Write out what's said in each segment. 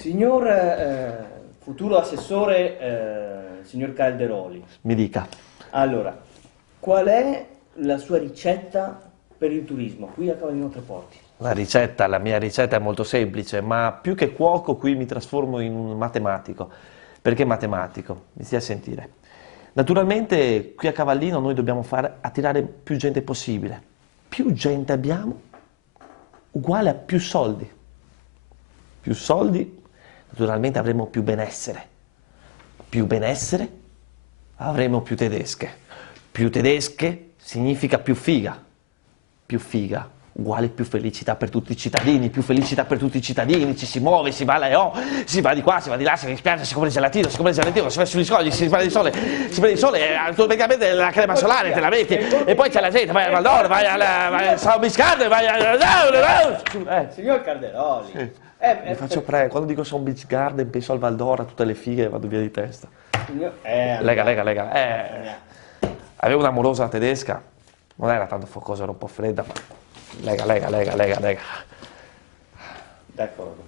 Signor futuro assessore, signor Calderoli, Mi dica. allora, qual è la sua ricetta per il turismo qui a Cavallino Treporti? La mia ricetta è molto semplice, ma più che cuoco qui mi trasformo in un matematico. Perché matematico? Mi stia a sentire. Naturalmente qui a Cavallino noi dobbiamo fare attirare più gente possibile. Più gente abbiamo, uguale a più soldi. Più soldi, naturalmente avremo più benessere. Più benessere, avremo più tedesche. Più tedesche significa più figa. Più figa uguale più felicità per tutti i cittadini, più felicità per tutti i cittadini, ci si muove, si va alla si va di qua, si va di là, si va in spiaggia, si compra il gelatino, si va sugli scogli, si prende il sole, automaticamente la crema solare te la metti, e poi c'è la gente, vai al Valdoro, vai al San Biscardo, vai Signor Calderoli, Sì. Mi faccio quando dico San Biscardo penso al Valdoro, a tutte le fighe e vado via di testa. Lega. Avevo un'amorosa tedesca, non era tanto focosa, era un po' fredda, ma lega. D'accordo.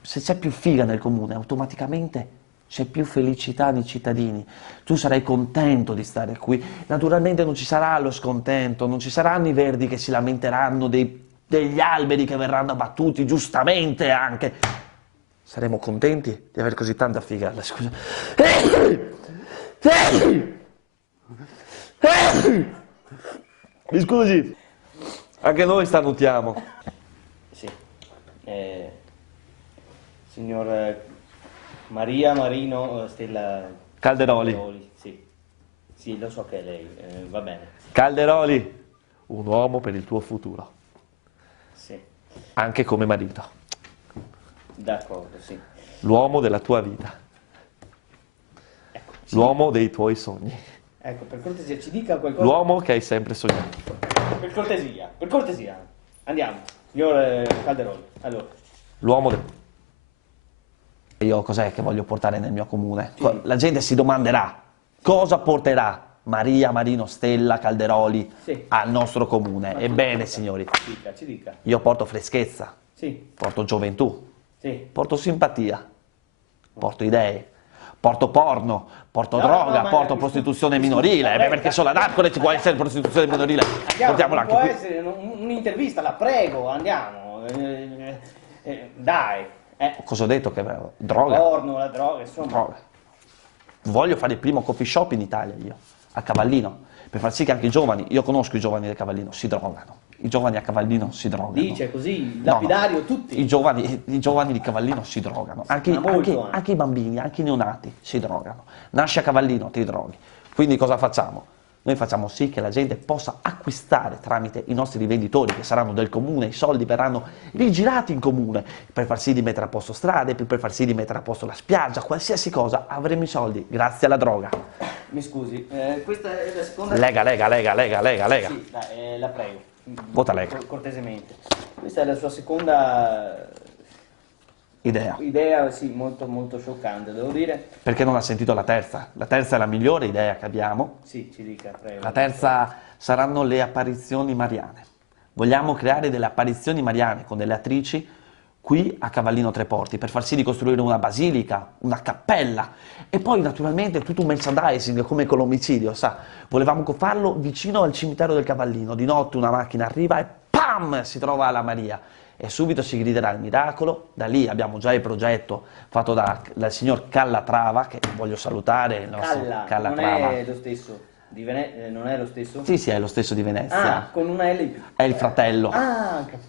Se c'è più figa nel comune, automaticamente c'è più felicità nei cittadini. Tu sarai contento di stare qui. Naturalmente non ci sarà lo scontento, non ci saranno i verdi che si lamenteranno degli alberi che verranno abbattuti, giustamente anche. Saremo contenti di avere così tanta figa. Scusa. Mi scusi, anche noi starnutiamo. Sì. Signor Maria Marino Stella Calderoli. Sì, lo so che è lei, va bene. Calderoli, un uomo per il tuo futuro, Sì, anche come marito, d'accordo, sì. l'uomo della tua vita, Ecco, l'uomo dei tuoi sogni, ecco, per cortesia, ci dica qualcosa. l'uomo che hai sempre sognato. Per cortesia. Andiamo, signor Calderoli. Allora, L'uomo del... Io cos'è che voglio portare nel mio comune? Sì. La gente si domanderà cosa porterà Maria Marino Stella Calderoli Sì. al nostro comune. Ebbene, signori, ci dica. io porto freschezza, Sì, porto gioventù, sì. porto simpatia, porto idee, porto porno, porto No, droga, no, ma- porto prostituzione minorile, perché solo ad Arcole ci può essere prostituzione minorile, portiamola può anche qui. essere un'intervista, la prego, andiamo. Dai. Cosa ho detto? Che droga? Porno, la droga, insomma. Droga. Voglio fare il primo coffee shop in Italia io, a Cavallino, per far sì che anche i giovani, io conosco i giovani del Cavallino, si drogano. I giovani a Cavallino si drogano. Dice così, No, lapidario, tutti. I giovani di Cavallino si drogano, anche, Ma molto, anche i bambini, anche i neonati si drogano. Nasci a Cavallino, ti droghi. Quindi cosa facciamo? Noi facciamo sì che la gente possa acquistare tramite i nostri rivenditori, che saranno del comune, i soldi verranno rigirati in comune per far sì di mettere a posto strade, per far sì di mettere a posto la spiaggia, qualsiasi cosa, avremo i soldi grazie alla droga. Mi scusi, questa è la seconda... Lega. Sì, dai, la prego. Vota Lega. Cortesemente. Questa è la sua seconda idea, sì, molto, molto scioccante, devo dire. Perché non ha sentito la terza? La terza è la migliore idea che abbiamo. Sì, ci dica, prego. La terza saranno le apparizioni mariane. Vogliamo creare delle apparizioni mariane con delle attrici qui a Cavallino Treporti per far sì di costruire una basilica, una cappella e poi naturalmente tutto un merchandising come con l'omicidio, sa? Volevamo farlo vicino al cimitero del Cavallino. Di notte una macchina arriva e PAM! Si trova la Maria. E subito si griderà il miracolo. Da lì abbiamo già il progetto fatto dal signor Callatrava, che voglio salutare, il nostro Callatrava. Non è lo stesso di Venezia? Non è lo stesso? Sì, è lo stesso di Venezia. Ah, con una L in più. È il fratello. Ah, capisco.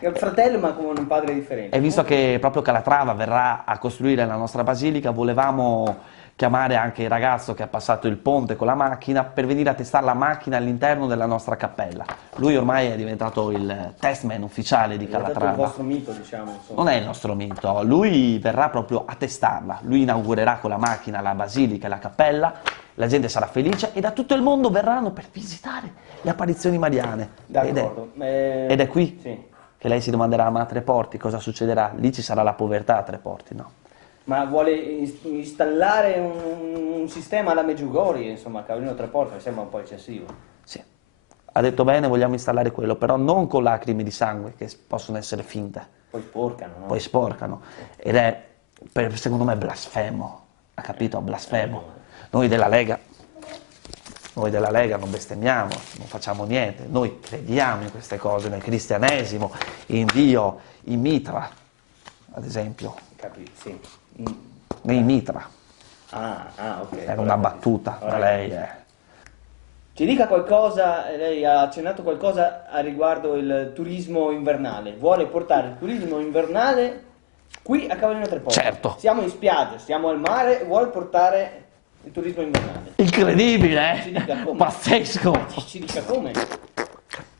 È il fratello ma con un padre differente. E visto che proprio Calatrava verrà a costruire la nostra basilica, volevamo chiamare anche il ragazzo che ha passato il ponte con la macchina per venire a testare la macchina all'interno della nostra cappella. Lui ormai è diventato il testman ufficiale di È stato Calatrava. il vostro mito, diciamo. Insomma. Non è il nostro mito, lui verrà proprio a testarla, lui inaugurerà con la macchina la basilica e la cappella, la gente sarà felice e da tutto il mondo verranno per visitare le apparizioni mariane. D'accordo. Ed è qui Sì. che lei si domanderà, ma a Treporti cosa succederà? Lì ci sarà la povertà a Treporti, no? Ma vuole installare un sistema alla Meggiugorje, insomma, Cavallino Treporti, mi sembra un po' eccessivo. Sì, ha detto bene, vogliamo installare quello, però non con lacrime di sangue, che possono essere finte. Poi sporcano, no? Poi sporcano. Ed è, secondo me, blasfemo, ha capito? Blasfemo. Noi della Lega non bestemmiamo, non facciamo niente, noi crediamo in queste cose, nel cristianesimo, in Dio, in Mitra, ad esempio. Capito, sì. In Mitra. Ok. Era una battuta da lei. Ci dica qualcosa, lei ha accennato qualcosa a riguardo il turismo invernale. Vuole portare il turismo invernale qui a Cavallino Tre Porti. Certo. Siamo in spiaggia, siamo al mare e vuole portare il turismo invernale. Incredibile, Ci dica come. Pazzesco! Ci dica come.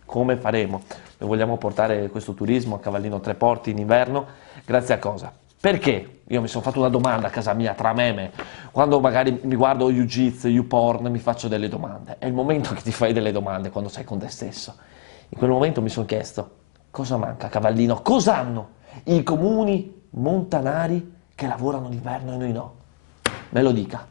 Come faremo? Noi vogliamo portare questo turismo a Cavallino Tre Porti in inverno, grazie a cosa? Perché? Io mi sono fatto una domanda a casa mia, tra meme, quando magari mi guardo YouJeez, YouPorn, mi faccio delle domande. È il momento che ti fai delle domande, quando sei con te stesso. In quel momento mi sono chiesto, cosa manca a Cavallino? Cosa hanno i comuni montanari che lavorano l'inverno e noi no? Me lo dica.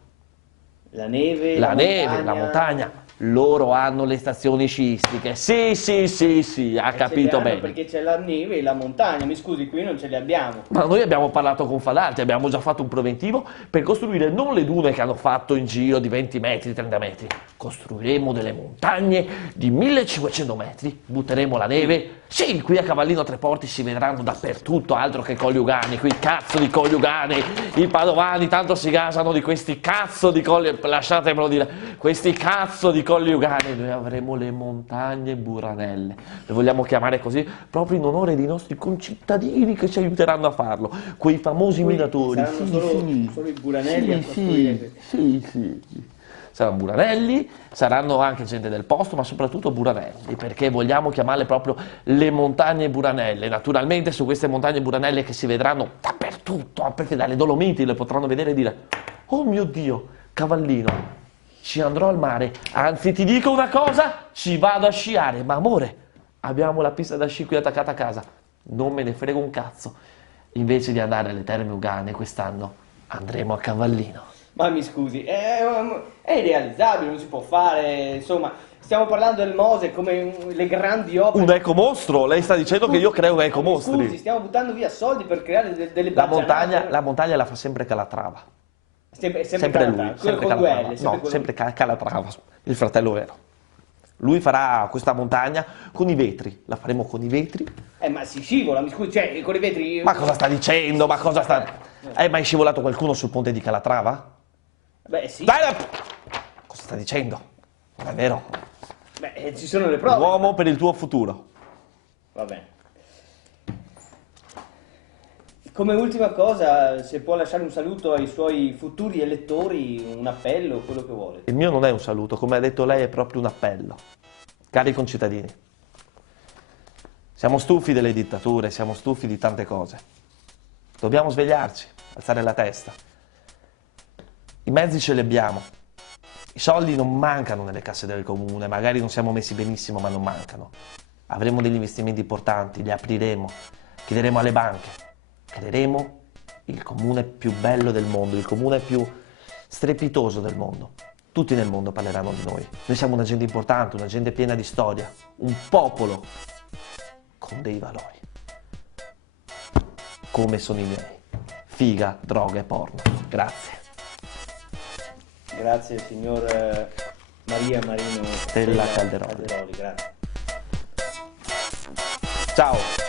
La neve, La montagna. Loro hanno le stazioni sciistiche. Sì, ha capito bene. Perché c'è la neve e la montagna, mi scusi, qui non ce le abbiamo. Ma noi abbiamo parlato con Falarti, abbiamo già fatto un preventivo per costruire non le dune che hanno fatto in giro di 20 metri, 30 metri. Costruiremo delle montagne di 1500 metri, butteremo la neve. Sì, qui a Cavallino Tre Porti si vedranno dappertutto, altro che Colli Ugani, qui cazzo di Colli Ugani, i padovani tanto si gasano di questi cazzo di Colli, lasciatemelo dire, questi cazzo di Colli Ugani. Noi avremo le montagne buranelle, le vogliamo chiamare così, proprio in onore dei nostri concittadini che ci aiuteranno a farlo, quei famosi minatori. Saranno solo i buranelli a costruire questi. Sì. Saranno buranelli, saranno anche gente del posto, ma soprattutto buranelli, perché vogliamo chiamarle proprio le montagne buranelle. Naturalmente su queste montagne buranelle che si vedranno dappertutto, perché dalle Dolomiti le potranno vedere e dire: oh mio Dio, Cavallino, ci andrò al mare, anzi ti dico una cosa, ci vado a sciare, ma amore, abbiamo la pista da sci qui attaccata a casa, non me ne frego un cazzo. Invece di andare alle Terme Ugane quest'anno andremo a Cavallino. Ma mi scusi, è irrealizzabile, non si può fare, insomma, stiamo parlando del Mose come le grandi opere. Un ecomostro? Lei sta dicendo che io creo ecomostri? Scusi, stiamo buttando via soldi per creare delle La baggianate. montagna la fa sempre Calatrava. Sempre Lui, sempre con Calatrava. L, No, sempre Calatrava, il fratello vero. Lui farà questa montagna con i vetri, la faremo con i vetri. Ma si scivola, mi scusi, cioè con i vetri. Ma cosa sta dicendo? Ma cosa sta... Hai mai scivolato qualcuno sul ponte di Calatrava? Beh, sì. Dai! Cosa sta dicendo? Non è vero? Beh, ci sono le prove. Uomo per il tuo futuro. Va bene. Come ultima cosa, se può lasciare un saluto ai suoi futuri elettori, un appello, quello che vuole. Il mio non è un saluto, come ha detto lei, è proprio un appello. Cari concittadini, siamo stufi delle dittature, siamo stufi di tante cose. Dobbiamo svegliarci, alzare la testa. I mezzi ce li abbiamo. I soldi non mancano nelle casse del comune, magari non siamo messi benissimo, ma non mancano. Avremo degli investimenti importanti, li apriremo, chiederemo alle banche, creeremo il comune più bello del mondo, il comune più strepitoso del mondo. Tutti nel mondo parleranno di noi. Noi siamo una gente importante, una gente piena di storia, un popolo con dei valori. Come sono i miei. Figa, droga e porno. Grazie. Grazie signor Maria Marino Stella Calderoli. Grazie. Ciao.